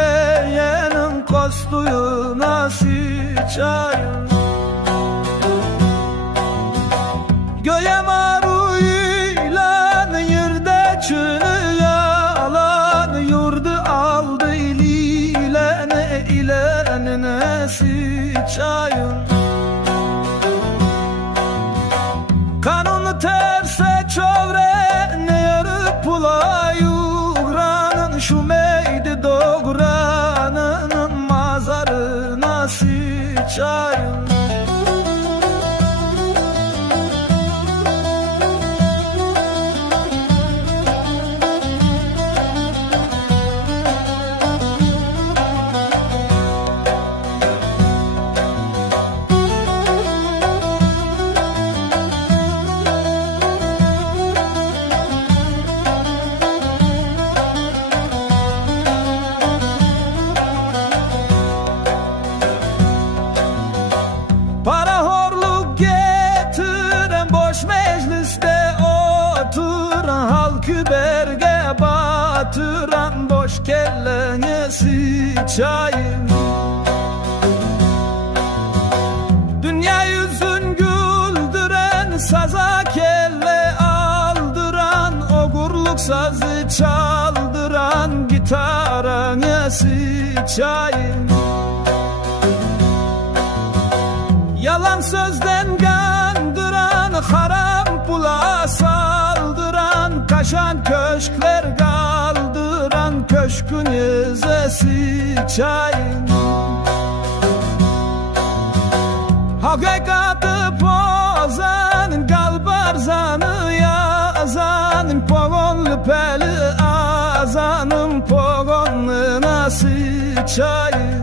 Suriye'nin kostuyuna sıçayım. Göğe maru ilan yerde çını yalan yurdu aldı ilene ilenine sıçayım. Kanunu terse çövre ne yarı pulayı uğranın şu meydi doğranın mazarına sıçayım. Para horluk getiren boş mecliste oturan halkı berge batıran boş kellene sıçayım. Dünya yüzün güldüren saza kelle aldıran o gurluk sazı çaldıran gitarana sıçayım. Yalan sözden kandıran, haram pula saldıran, kaşan köşkler kaldıran, köşkünüze sıçayım. Hakikatı pozan, kalbarzanı yazan, pogonlu peli azanın pogonuna sıçayım.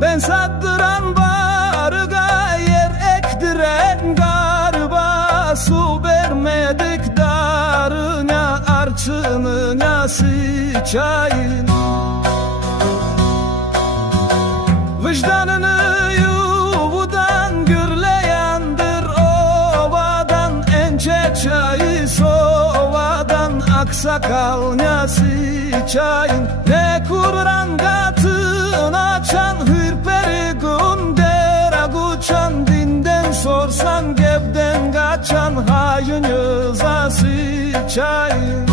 Ben sattıran barıga yer ektiren garba su vermedik darına arçınına sıçayın. Vicdanını yuvudan gürleyendir ovadan ence çayı sovadan aksakalına sıçayın. Ne kuran katın açan hürperi günder aguçan dinden sorsan gebden kaçan hayınıza sıçayın.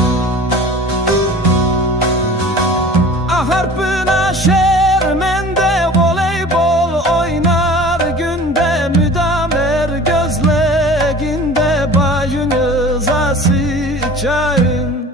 Harpına şermende voleybol oynar günde müdamer gözleginde bayınıza sıçayın.